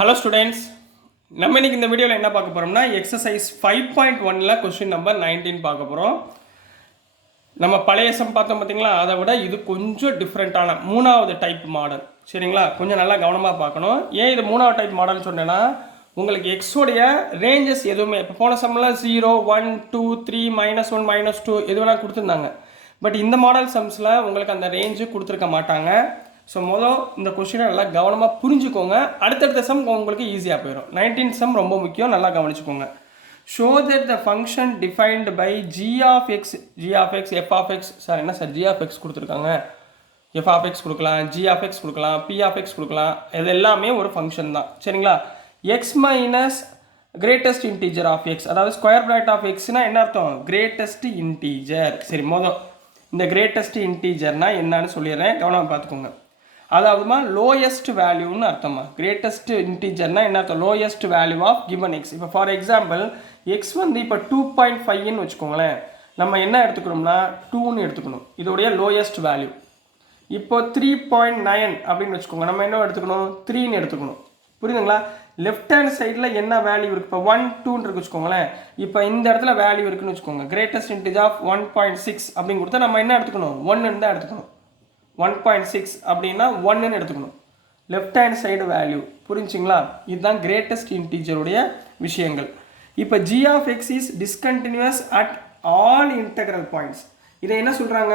Hello students, நம்ம இன்னைக்கு இந்த வீடியோவில் என்ன பார்க்க போகிறோம்னா எக்ஸசைஸ் 5.1ல் கொஸ்டின் நம்பர் 19 பார்க்க போகிறோம். நம்ம பழைய சம் பார்த்தோம் பார்த்தீங்களா, அதை விட இது கொஞ்சம் டிஃப்ரெண்ட்டான மூணாவது டைப் மாடல். சரிங்களா, கொஞ்சம் நல்லா கவனமாக பார்க்கணும். ஏன் இது மூணாவது டைப் மாடல் சொன்னேன்னா, உங்களுக்கு எக்ஸோடைய ரேஞ்சஸ் எதுவுமே இப்போ போன சம்மில் 0, 1, 2, 3, -1, -2 எது வேணால் கொடுத்துருந்தாங்க. பட் இந்த மாடல் சம்ஸில் உங்களுக்கு அந்த ரேஞ்சு கொடுத்துருக்க மாட்டாங்க. ஸோ இந்த கொஸ்டினை நல்லா கவனமாக புரிஞ்சுக்கோங்க. அடுத்தடுத்த சம் உங்களுக்கு ஈஸியாக போயிடும். 19 சம் ரொம்ப முக்கியம், நல்லா கவனிச்சுக்கோங்க. Show that the function defined by g of x, f of x, sir என்ன சார் g of x கொடுத்துருக்காங்க, f of x கொடுக்கலாம், g of x கொடுக்கலாம், p of x கொடுக்கலாம், இது எல்லாமே ஒரு ஃபங்க்ஷன் தான். சரிங்களா, x minus greatest integer of x, அதாவது ஸ்கொயர் பிராக்கெட் ஆஃப் எக்ஸ்னால் என்ன அர்த்தம், கிரேட்டஸ்ட் இன்டீஜர். சரி, இந்த கிரேட்டஸ்ட் இன்டீஜர்னால் என்னன்னு சொல்லிடுறேன், கவனமாக பார்த்துக்கோங்க. அதாவதுமா லோயஸ்ட் வேல்யூன்னு அர்த்தமா. கிரேட்டஸ்ட் இன்டீஜர்னா என்ன அர்த்தம், lowest value of given x. இப்போ ஃபார் எக்ஸாம்பிள் எக்ஸ் வந்து இப்போ 2.5ன்னு வச்சுக்கோங்களேன். நம்ம என்ன எடுத்துக்கணும்னா 2ன்னு எடுத்துக்கணும், இதோடைய லோயஸ்ட் வேல்யூ. இப்போ 3.9 அப்படின்னு வச்சுக்கோங்க, நம்ம என்ன எடுத்துக்கணும், 3ன்னு எடுத்துக்கணும். புரியுதுங்களா? லெஃப்ட் ஹேண்ட் சைடில் என்ன வேல்யூ இருக்குது, இப்போ 1, 2ன்னு இருக்கு வச்சுக்கோங்களேன். இப்போ இந்த இடத்துல வேல்யூ இருக்குன்னு வச்சுக்கோங்க, கிரேட்டஸ்ட் இன்டீஜர் ஆஃப் 1.6 அப்படின்னு கொடுத்தா நம்ம என்ன எடுத்துக்கணும், 1ன்னு தான் எடுத்துக்கணும். 1.6 அப்படின்னா 1ன்னு எடுத்துக்கணும், லெஃப்ட் ஹேண்ட் சைடு வேல்யூ. புரிஞ்சுங்களா? இதுதான் கிரேட்டஸ்ட் இன்டீஜருடைய விஷயங்கள். இப்போ g of x is discontinuous at all integral points. இதை என்ன சொல்கிறாங்க,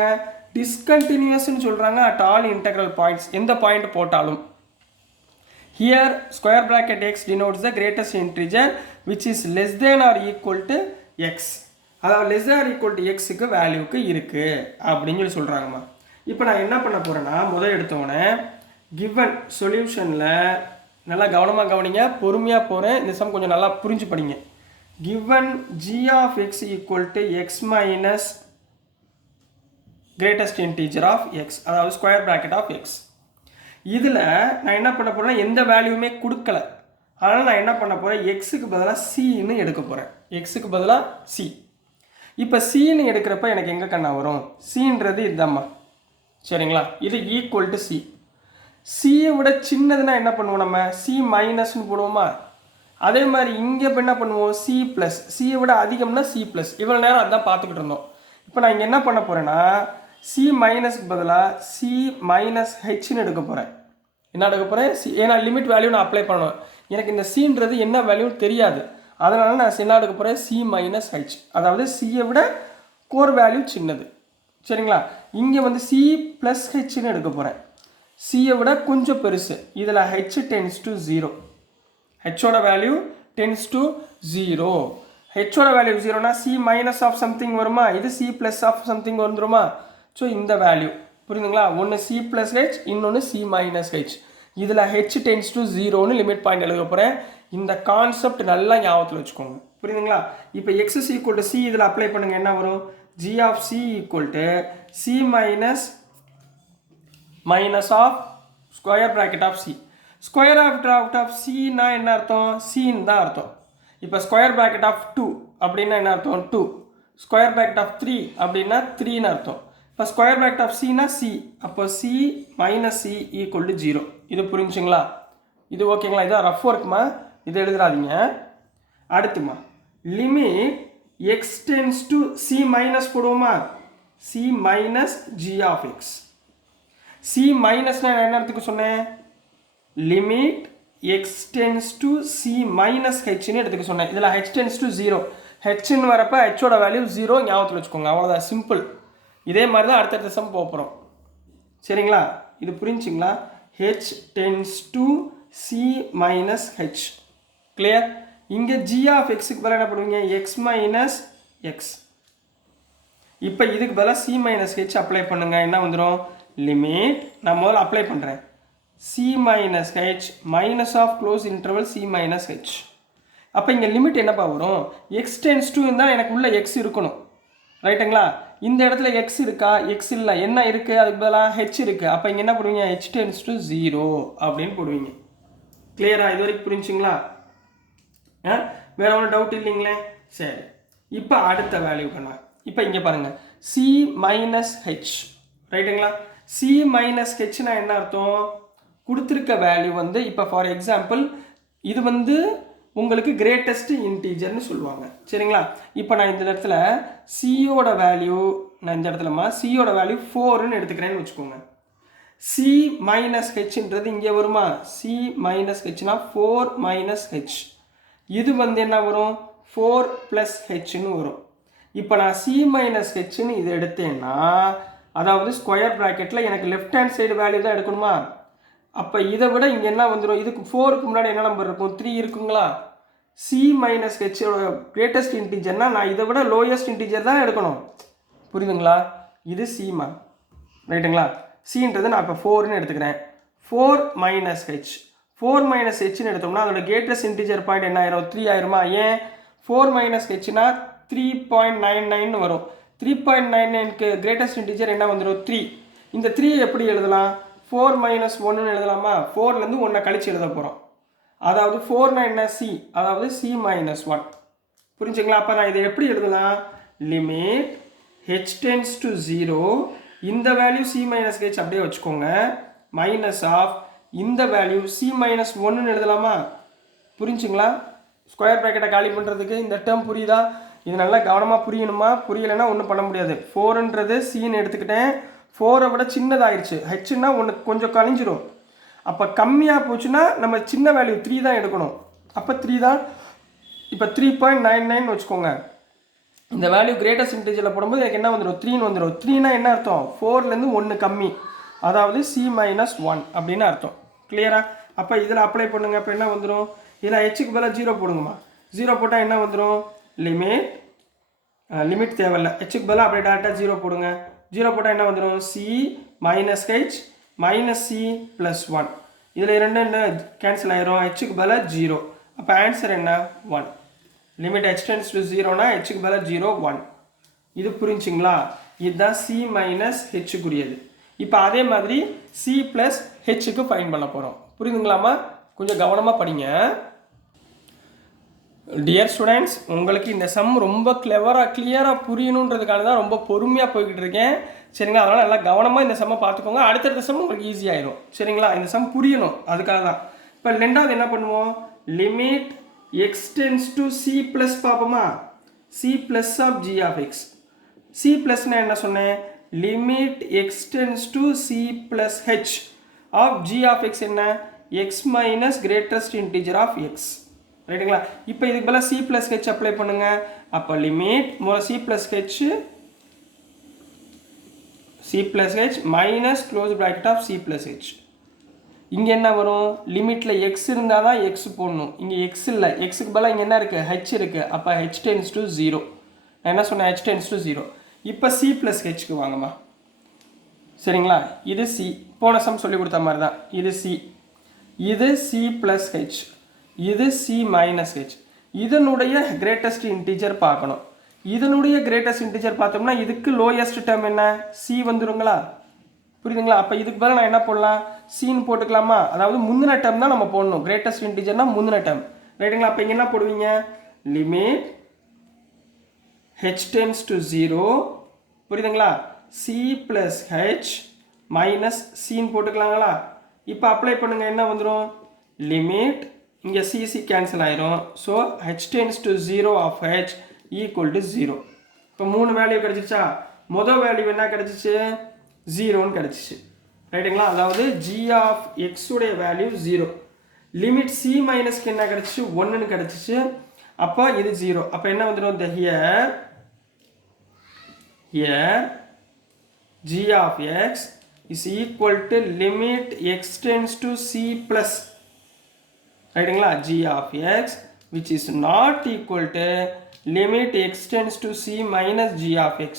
டிஸ்கண்டினியூஸ்ன்னு சொல்கிறாங்க. at all integral points, எந்த பாயிண்ட் போட்டாலும். Here square bracket x denotes the greatest integer which is less than or equal to x. அதாவது less than or equal to xக்கு வேல்யூக்கு இருக்குது அப்படின்னு சொல்லி சொல்கிறாங்கம்மா. இப்போ நான் என்ன பண்ண போகிறேன்னா, எடுத்தோடனே கிவன் சொல்யூஷனில் நல்லா கவனமாக கவனிங்க, பொறுமையாக போகிறேன். இந்த சம் கொஞ்சம் நல்லா புரிஞ்சு படிங்க. Given g of x equal to x minus greatest integer of x, அதாவது ஸ்கொயர் பிராக்கெட் ஆஃப் எக்ஸ். இதில் நான் என்ன பண்ண போகிறேன்னா, எந்த வேல்யூமே கொடுக்கல. அதனால் நான் என்ன பண்ண போகிறேன், எக்ஸுக்கு பதிலாக சின்னு எடுக்க போகிறேன். எக்ஸுக்கு பதிலாக சி. இப்போ சின்னு எடுக்கிறப்ப எனக்கு எங்கே கண்ணா வரும், சின்றது இதுதாம்மா. சரிங்களா, இது ஈக்குவல் டு சி. சியை விட சின்னதுன்னா என்ன பண்ணுவோம், நம்ம சி மைனஸ்ன்னு போடுவோமா. அதே மாதிரி இங்கே இப்போ என்ன பண்ணுவோம், சி ப்ளஸ். சியை விட அதிகம்னா சி ப்ளஸ். இவ்வளோ நேரம் அதுதான் பார்த்துக்கிட்டு இருந்தோம். இப்போ நான் இங்கே என்ன பண்ண போகிறேன்னா, சி மைனஸ்க்கு பதிலாக சி மைனஸ் ஹெச்னு எடுக்க போகிறேன். என்ன எடுக்க போகிறேன், சி. ஏன்னா லிமிட் வேல்யூ நான் அப்ளை பண்ணுவேன், எனக்கு இந்த சின்றது என்ன வேல்யூன்னு தெரியாது. அதனால நான் என்ன எடுக்க போகிறேன், சி மைனஸ் ஹெச். அதாவது சியை விட கோர் வேல்யூ சின்னது. சரிங்களா, இங்கே வந்து சி ப்ளஸ் ஹெச்னு எடுக்க போகிறேன். சியை விட கொஞ்சம் பெருசு. இதில் ஹெச் டென்ஸ் டு 0, ஹெச்சோட வேல்யூ டென்ஸ் டு 0. ஹெச்சோட வேல்யூ 0னா சி மைனஸ் ஆஃப் சம்திங் வருமா, இது சி ப்ளஸ் ஆஃப் சம்திங் வந்துருமா. ஸோ இந்த வேல்யூ புரியுதுங்களா, ஒன்று சி ப்ளஸ் ஹெச், இன்னொன்று சி மைனஸ் ஹெச். இதில் ஹெச் டென்ஸ் டு 0ன்னு லிமிட் பாயிண்ட் எழுத போகிறேன். இந்த கான்செப்ட் நல்லா ஞாபகத்தில் வச்சுக்கோங்க. புரியுதுங்களா? இப்போ X is equal to C இதில் அப்ளை பண்ணுங்கள், என்ன வரும், g of c equal to c minus of square bracket of c. Square bracket of c na என்ன அர்த்தம், c தான் அர்த்தம். இப்போ square bracket of 2 அப்படின்னா என்ன அர்த்தம், 2. Square bracket of 3 அப்படின்னா 3ன்னு அர்த்தம். இப்போ square bracket of c na c, அப்போ c minus c equal to 0. இது புரிஞ்சுங்களா? இது ஓகேங்களா? இதான் ரஃப் ஒர்க்மா, இது எழுதுறாதீங்க. அடுத்துமா limit x tends to c minus போடுவோமா, c minus g of x. c minus நான் என்ன இடத்துக்கு சொன்னேன், limit x tends to c minus hன்னு எடுத்துக்க சொன்னேன். இதில் h tends to 0, hன்னு வரப்போ hோட வேல்யூ 0 ஞாபகத்தில் வச்சுக்கோங்க. அவ்வளோதான், சிம்பிள். இதே மாதிரி தான் அடுத்தடுத்த சம் போகிறோம். சரிங்களா, இது புரிஞ்சுங்களா? h tends to c minus h. Clear? இங்கே g of xக்கு பதிலாக என்ன பண்ணுவீங்க, x மைனஸ் எக்ஸ். இப்போ இதுக்கு பதிலாக c மைனஸ் ஹெச் அப்ளை பண்ணுங்க, என்ன வந்துடும், லிமிட் நான் முதல்ல அப்ளை பண்ணுறேன், c minus h minus of close interval c minus h. அப்போ இங்கே லிமிட் என்னப்பா வரும், எக்ஸ் டென்ஸ் டூ இருந்தால் எனக்கு உள்ள எக்ஸ் இருக்கணும், ரைட்டுங்களா? இந்த இடத்துல எக்ஸ் இருக்கா, எக்ஸ் இல்லை, என்ன இருக்குது, அதுக்கு பதிலாக ஹெச் இருக்குது. அப்போ இங்கே என்ன பண்ணுவீங்க, ஹெச் டென்ஸ் டு 0 அப்படின்னு போடுவீங்க. கிளியரா? இது வரைக்கும் புரிஞ்சுங்களா? வேற ஒன்றும் டவுட் இல்லைங்களே? சரி, இப்போ அடுத்த வேல்யூ பண்ணலாம். இப்போ இங்கே பாருங்கள், சி மைனஸ் ஹெச், ரைட்டுங்களா? சி மைனஸ் ஹெச்னா என்ன அர்த்தம், கொடுத்துருக்க வேல்யூ வந்து இப்போ ஃபார் எக்ஸாம்பிள் இது வந்து உங்களுக்கு கிரேட்டஸ்ட் இன்டீஜர்னு சொல்லுவாங்க. சரிங்களா? இப்போ நான் இந்த இடத்துல சியோட வேல்யூ, நான் இந்த இடத்துலமா சியோட வேல்யூ 4ன்னு எடுத்துக்கிறேன்னு வச்சுக்கோங்க. சி மைனஸ் ஹெச்ன்றது இங்கே வருமா? சி மைனஸ் ஹெச்னா 4 மைனஸ் ஹெச். இது வந்து என்ன வரும்? 4 ப்ளஸ் ஹெச்னு வரும். இப்போ நான் சி மைனஸ் ஹெச்னு இது எடுத்தேன்னா, அதாவது ஸ்கொயர் ப்ராக்கெட்டில் எனக்கு லெஃப்ட் ஹேண்ட் சைடு வேல்யூ தான் எடுக்கணுமா? அப்போ இதை விட இங்கே என்ன வந்துடும்? இதுக்கு 4க்கு முன்னாடி என்ன நம்பர் இருக்கும்? 3 இருக்குங்களா? சி மைனஸ் ஹெச்சோட கிரேட்டஸ்ட் இன்டீஜர்னா நான் இதை விட லோயஸ்ட் இன்டீஜர் தான் எடுக்கணும். புரியுதுங்களா? இது சிமா, ரைட்டுங்களா? சின்றது நான் இப்போ 4ன்னு எடுத்துக்கிறேன். 4 மைனஸ் ஹெச். 4 மைனஸ் ஹெச்னு எடுத்தோம்னா அதோட கிரேட்டஸ்ட் இன்டீஜர் பாயிண்ட் என்ன ஆயிரும்? 3 ஆயிருமா? ஏன் 4 மைனஸ் ஹெச்னா 3.99 வரும். 3.99க்கு கிரேட்டஸ்ட் இன்டீஜர் என்ன வந்துடும்? 3. இந்த 3 எப்படி எழுதலாம்? 4 மைனஸ் 1ன்னு எழுதலாமா? 4லேருந்து 1 கழிச்சு எழுத போகிறோம். அதாவது 4னா என்ன? சி, அதாவது சி மைனஸ் 1. புரிஞ்சுங்களா? அப்போ நான் இதை எப்படி எழுதலாம்? லிமிட் ஹெச் டென்ஸ் டு 0, இந்த வேல்யூ சி மைனஸ் ஹெச் அப்படியே வச்சுக்கோங்க, மைனஸ் ஆஃப் இந்த வேல்யூ சி மைனஸ் 1ன்னு எழுதலாமா? புரிஞ்சுங்களா? ஸ்கொயர் ப்ராக்கெட்டை காலி பண்ணுறதுக்கு இந்த டேர்ம் புரியுதா? இது நல்லா கவனமாக புரியணுமா? புரியலைன்னா ஒன்றும் பண்ண முடியாது. 4ன்றது சின்னு எடுத்துக்கிட்டேன், 4ஐ விட சின்னதாகிடுச்சு. ஹெச்னா ஒன்று கொஞ்சம் கழிஞ்சிடும். அப்போ கம்மியாக போச்சுன்னா நம்ம சின்ன வேல்யூ 3 தான் எடுக்கணும். அப்போ 3 தான். இப்போ 3.99 வச்சுக்கோங்க. இந்த வேல்யூ கிரேட்டஸ்ட் இன்டீஜரில் போடும்போது எனக்கு என்ன வந்துடும்? 3ன்னு வந்துடும். 3னா என்ன அர்த்தம்? 4லேருந்து 1 கம்மி, அதாவது சி மைனஸ் 1 அப்படின்னு அர்த்தம். கிளியரா? அப்போ இதில் அப்ளை பண்ணுங்க. அப்போ என்ன வந்துடும்? இதில் ஹெச்சுக்கு பதிலாக 0 போடுங்கம்மா. 0 போட்டால் என்ன வந்துடும்? லிமிட் தேவையில்லை, ஹெச்சுக்கு பதிலாக அப்படியே டேரெக்டாக 0 போடுங்க. 0 போட்டால் என்ன வந்துடும்? C minus h minus C plus 1. இதில் ரெண்டு என்ன கேன்சல் ஆயிரும்? ஹெச்சுக்கு பதிலாக 0. அப்போ ஆன்சர் என்ன? 1. லிமிட் ஹெச் டென்ஸ் டு 0னா ஹெச்சுக்கு பதிலாக 0, 1. இது புரிஞ்சுங்களா? இதுதான் சி மைனஸ் ஹெச்சுக்குரியது. இப்போ அதே மாதிரி சி ப்ளஸ் ஹெச்சுக்கு ஃபைன் பண்ண போகிறோம். புரியுதுங்களாமா? கொஞ்சம் கவனமாக படிங்க. டியர் ஸ்டூடெண்ட்ஸ், உங்களுக்கு இந்த சம் ரொம்ப கிளியராக புரியணுன்றதுக்காக தான் ரொம்ப பொறுமையாக போய்கிட்டு இருக்கேன். சரிங்களா? அதனால் நல்லா கவனமாக இந்த சம்மை பார்த்துக்கோங்க. அடுத்தடுத்த சம் உங்களுக்கு ஈஸியாகிடும். சரிங்களா? இந்த சம் புரியணும், அதுக்காக தான். இப்போ ரெண்டாவது என்ன பண்ணுவோம்? Limit X tends to C plus பார்ப்போமா? C plus of G of X. C ப்ளஸ்னால் என்ன சொன்னேன்? Limit X tends to C plus H of G of X என்ன? X minus greatest integer of X. ரைட்டுங்களா? இப்போ இதுக்கு பதிலாக சி ப்ளஸ் ஹெச் அப்ளை பண்ணுங்க. அப்போ limit c plus h, c plus h minus close bracket of c plus h. இங்கே என்ன வரும்? லிமிட்டில் எக்ஸ் இருந்தால் தான் எக்ஸ் போடணும். இங்கே எக்ஸ் இல்லை, எக்ஸுக்கு பதிலாக இங்கே என்ன இருக்குது? ஹெச் இருக்குது. அப்போ ஹெச் டென்ஸ் டு 0. நான் என்ன சொன்னேன்? H tends to 0. இப்போ சி ப்ளஸ் ஹெச்க்கு வாங்கம்மா. சரிங்களா? இது சி, போன சம் சொல்லி கொடுத்த மாதிரி தான். இது சி, இது சி ப்ளஸ் ஹெச், இது சி மைனஸ் ஹெச். இதனுடைய கிரேட்டஸ்ட் இன்டீஜர் பார்க்கணும். இதனுடைய கிரேட்டஸ்ட் இன்டீஜர் பார்த்தோம்னா இதுக்கு லோயஸ்ட் டேர்ம் என்ன? சி வந்துருங்களா? புரியுதுங்களா? அப்போ இதுக்கு பதிலாக நான் என்ன போடலாம்? சின்னு போட்டுக்கலாமா? அதாவது முந்தின டேர்ம் தான் நம்ம போடணும். கிரேட்டஸ்ட் இன்டீஜர்னா முந்தின டேர்ம். ரைட்டுங்களா? அப்போ இங்கே என்ன போடுவீங்க? லிமிட் ஹெச் டென்ஸ் டு 0, புரியுதுங்களா? சி ப்ளஸ் ஹெச் மைனஸ் சின்னு போட்டுக்கலாங்களா? இப்போ அப்ளை பண்ணுங்கள். என்ன வந்துடும்? லிமிட் இங்கே சிசி கேன்சல் ஆயிரும். So h tends to 0 of h equal to 0. இப்போ 3 வேல்யூ கிடச்சிச்சா? மொதல் வேல்யூ என்ன கிடச்சிச்சு? 0ன்னு கிடச்சிச்சு. ரைட்டுங்களா? அதாவது ஜி ஆஃப் எக்ஸுடைய வேல்யூ 0. லிமிட் சி மைனஸ்க்கு என்ன கிடச்சிச்சு? 1ன்னு கிடச்சிச்சு. அப்போ இது 0. அப்போ என்ன வந்துடும்? The here g of x is equal to limit X tends to C plus, ரைட்டுங்களா, g of x which is not equal to limit x tends to c minus g of x.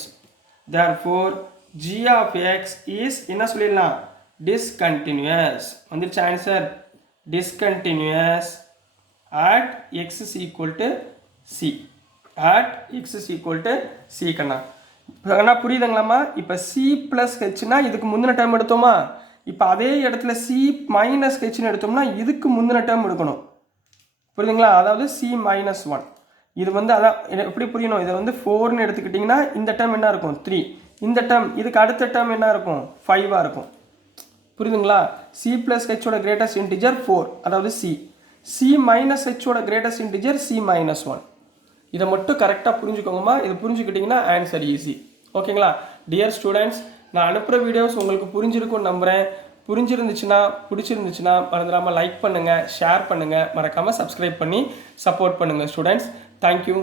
Therefore g of x is என்ன சொல்லிடலாம்? discontinuous. வந்துருச்சு answer. discontinuous at x is equal to c. at x is equal to c கண்ணா. இப்போ புரியுதுங்களாம்மா? இப்போ c plus hனா இதுக்கு முந்தின term எடுத்தோமா? இப்போ அதே இடத்துல சி மைனஸ் ஹெச்னு எடுத்தோம்னா இதுக்கு முந்தின டேர்ம் எடுக்கணும். புரியுதுங்களா? அதாவது சி மைனஸ் 1. இது வந்து அதான் எப்படி புரியணும்? இதை வந்து 4ன்னு எடுத்துக்கிட்டிங்கன்னா இந்த டேர்ம் என்ன இருக்கும்? 3. இந்த டேர்ம் இதுக்கு அடுத்த டேர்ம் என்ன இருக்கும்? 5ஆக இருக்கும். புரியுதுங்களா? சி ப்ளஸ் ஹெச்சோட கிரேட்டஸ்ட் இன்டிஜர் 4, அதாவது சி. சி மைனஸ் ஹெச்சோட greatest integer C minus one. இதை மட்டும் கரெக்டாக புரிஞ்சுக்கோங்கம்மா. இது புரிஞ்சுக்கிட்டிங்கன்னா ஆன்சர் ஈஸி. ஓகேங்களா டியர் ஸ்டூடெண்ட்ஸ், நான் அனுப்புகிற வீடியோஸ் உங்களுக்கு புரிஞ்சிருக்கும்னு நம்புகிறேன். புரிஞ்சிருந்துச்சுன்னா பிடிச்சிருந்துச்சுன்னா மறந்துடாமல் லைக் பண்ணுங்கள், ஷேர் பண்ணுங்கள், மறக்காமல் சப்ஸ்கிரைப் பண்ணி சப்போர்ட் பண்ணுங்கள் ஸ்டூடெண்ட்ஸ். தேங்க்யூ.